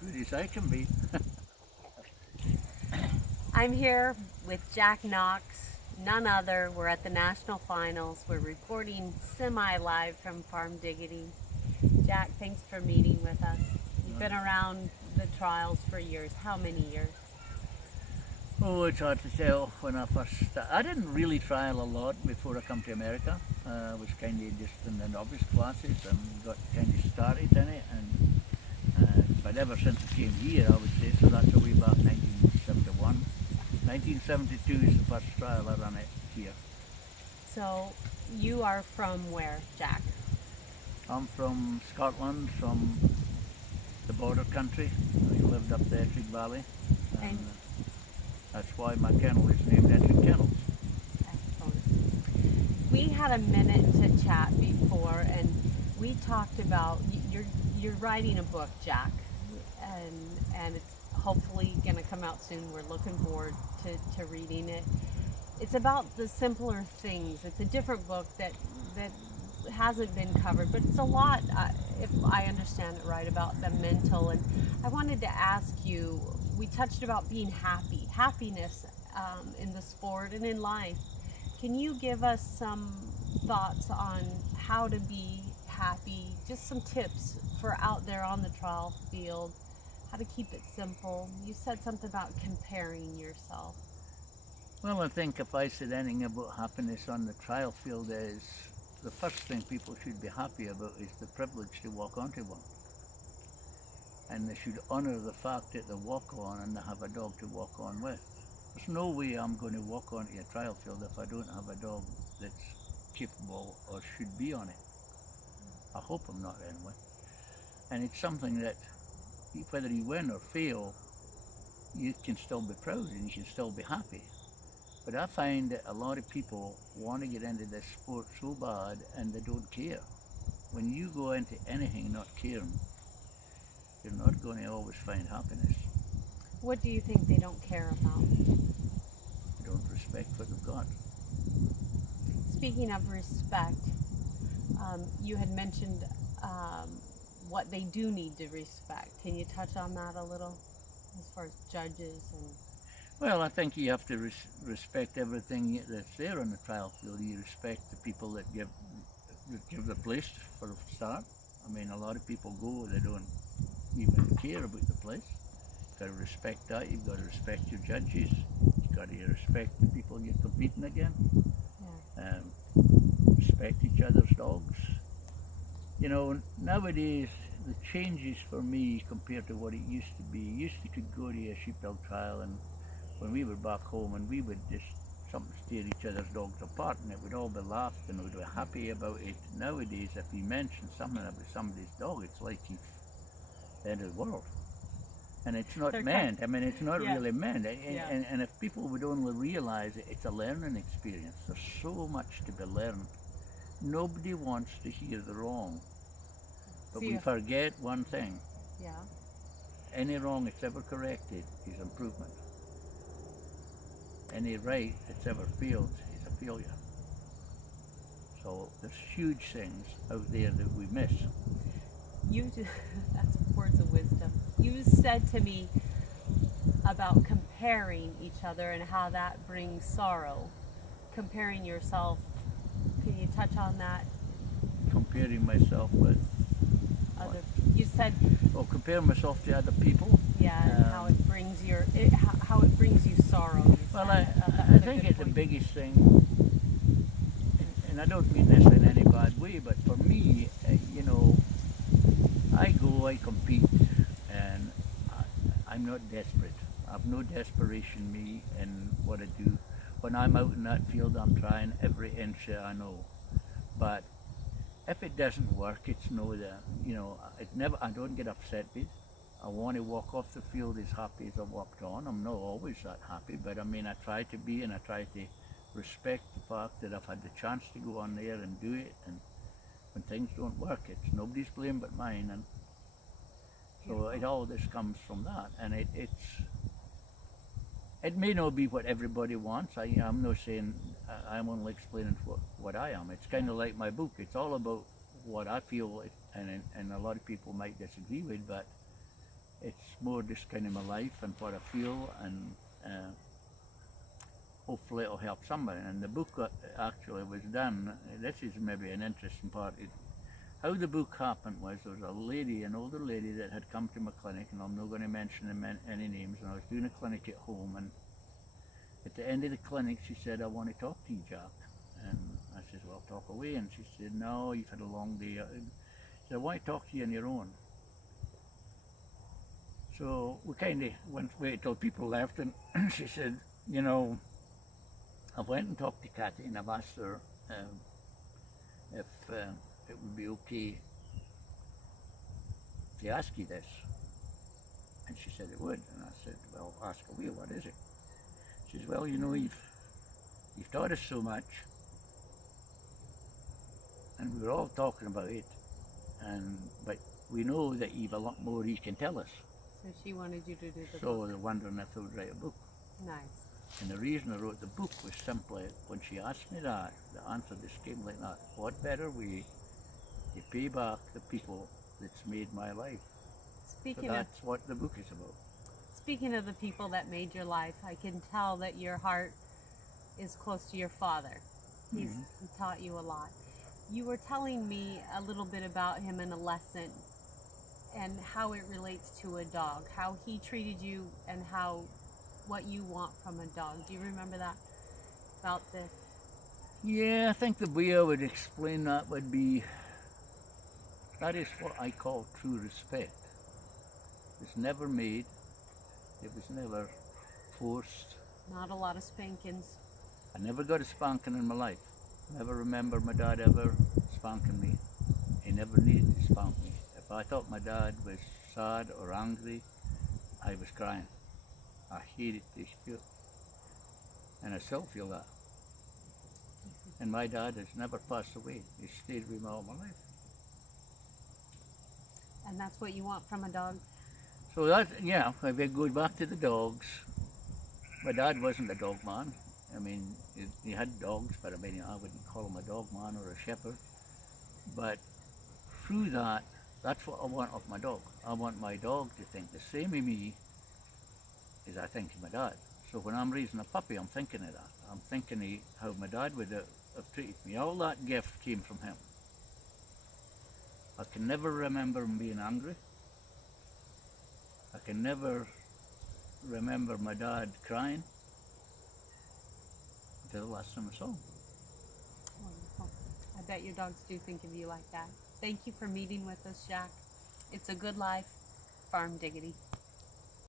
good as I can be. I'm here with Jack Knox, none other. We're at the national finals. We're reporting semi-live from Farm Diggity. Jack, thanks for meeting with us. You've been around the trials for years. How many years? Oh, it's hard to tell when I first started. I didn't really trial a lot before I come to America. I was kind of just in the novice classes and got kind of started in it. But ever since I came here, I would say, so that's a way back 1971. 1972 is the first trial I ran it here. So, you are from where, Jack? I'm from Scotland, from the border country. I lived up the Ettrick Valley. And And that's why my kennel is named Ettrick Kennels. excellent. We had a minute to chat before, and we talked about you're writing a book, Jack, and it's hopefully going to come out soon. We're looking forward to reading it. It's about the simpler things. It's a different book that hasn't been covered, but it's a lot, if I understand it right, about the mental. And I wanted to ask you, we touched about being happiness in the sport and in life. Can you give us some thoughts on how to be happy? Just some tips for out there on the trial field, how to keep it simple. You said something about comparing yourself. Well, I think if I said anything about happiness on the trial field is the first thing people should be happy about is the privilege to walk onto one. And they should honour the fact that they walk on and they have a dog to walk on with. There's no way I'm going to walk onto a trial field if I don't have a dog that's capable or should be on it. I hope I'm not anyway. And it's something that whether you win or fail, you can still be proud and you can still be happy. But I find that a lot of people want to get into this sport so bad and they don't care. When you go into anything not caring, you're not going to always find happiness. What do you think they don't care about? You don't respect what they've got. Speaking of respect, you had mentioned what they do need to respect. Can you touch on that a little, as far as judges and? Well, I think you have to respect everything that's there on the trial field. You respect the people that give the place for a start. I mean, a lot of people go, they don't even care about the place. You've got to respect that. You've got to respect your judges. You've got to respect the people you're competing against. Yeah. Respect each other's dogs. You know, nowadays the changes for me compared to what it used to be. You used to could go to a sheepdog trial and when we were back home and we would just something tear each other's dogs apart and it would all be laughed and we'd be happy about it. Nowadays if you mention something about somebody's dog, it's like he's the end of the world. And it's not They're meant. I mean, it's not Yeah. really meant. Yeah. And if people would only realize it, it's a learning experience. There's so much to be learned. Nobody wants to hear the wrong. But See we ya. forget one thing. Yeah. Any wrong that's ever corrected is improvement. Any right that's ever failed is a failure. So there's huge things out there that we miss. You just, that's words of wisdom. You said to me about comparing each other and how that brings sorrow. Comparing yourself. Can you touch on that? Comparing myself with Other. You said, compare myself to other people. yeah, and how it brings how it brings you sorrow. You Well, said. I That's a think good it's the point. biggest thing, and I don't mean this in any bad way, but for me, you know, I go, I compete, and I'm not desperate. I've no desperation me in what I do. When I'm out in that field, I'm trying every inch that I know. But if it doesn't work, it's know that, you know, I don't get upset with. I want to walk off the field as happy as I walked on. I'm not always that happy, but I mean, I try to be, and I try to respect the fact that I've had the chance to go on there and do it. And when things don't work, it's nobody's blame but mine. And so it all this comes from that. And it may not be what everybody wants. I'm not saying I'm only explaining what I am. It's kind of like my book. It's all about what I feel, and a lot of people might disagree with, but it's more just kind of my life and what I feel, and hopefully it'll help somebody. And the book actually was done, this is maybe an interesting part. How the book happened was, there was a lady, an older lady, that had come to my clinic, and I'm not going to mention any names, and I was doing a clinic at home, and at the end of the clinic she said, "I want to talk to you, Jack." And I said, "Well, talk away." And she said, "No, you've had a long day." She said, "I want to talk to you on your own." So we kind of waited till people left, and she said, "You know, I went and talked to Kathy, and I've asked her if it would be okay to ask you this." And she said it would. And I said, "Well, ask away, what is it?" She says, "Well, you know, you've taught us so much, and we were all talking about it, but we know that you've a lot more you can tell us." So she wanted you to do the So book. they're wondering if I would write a book. Nice. And the reason I wrote the book was simply, when she asked me that, the answer just came like that. What better way to pay back the people that's made my life? So Speaking of that's what the book is about. Speaking of the people that made your life, I can tell that your heart is close to your father. He taught you a lot. You were telling me a little bit about him in a lesson and how it relates to a dog, how he treated you, and what you want from a dog. Do you remember that? About this? Yeah, I think the way I would explain that would be, that is what I call true respect. It's never made, it was never forced. Not a lot of spankings. I never got a spanking in my life. Never remember my dad ever spanking me. He never needed to spank me. If I thought my dad was sad or angry, I was crying. I hated to feel, and I still feel that. And my dad has never passed away. He stayed with me all my life. And that's what you want from a dog? So that, yeah, if I go back to the dogs, my dad wasn't a dog man. I mean, he had dogs, but I mean, I wouldn't call him a dog man or a shepherd. But through that, that's what I want of my dog. I want my dog to think the same of me as I think of my dad. So when I'm raising a puppy, I'm thinking of that. I'm thinking of how my dad would have treated me. All that gift came from him. I can never remember him being angry. I can never remember my dad crying until the last time I saw him. Wonderful. I bet your dogs do think of you like that. Thank you for meeting with us, Jack. It's a good life. Farm Diggity.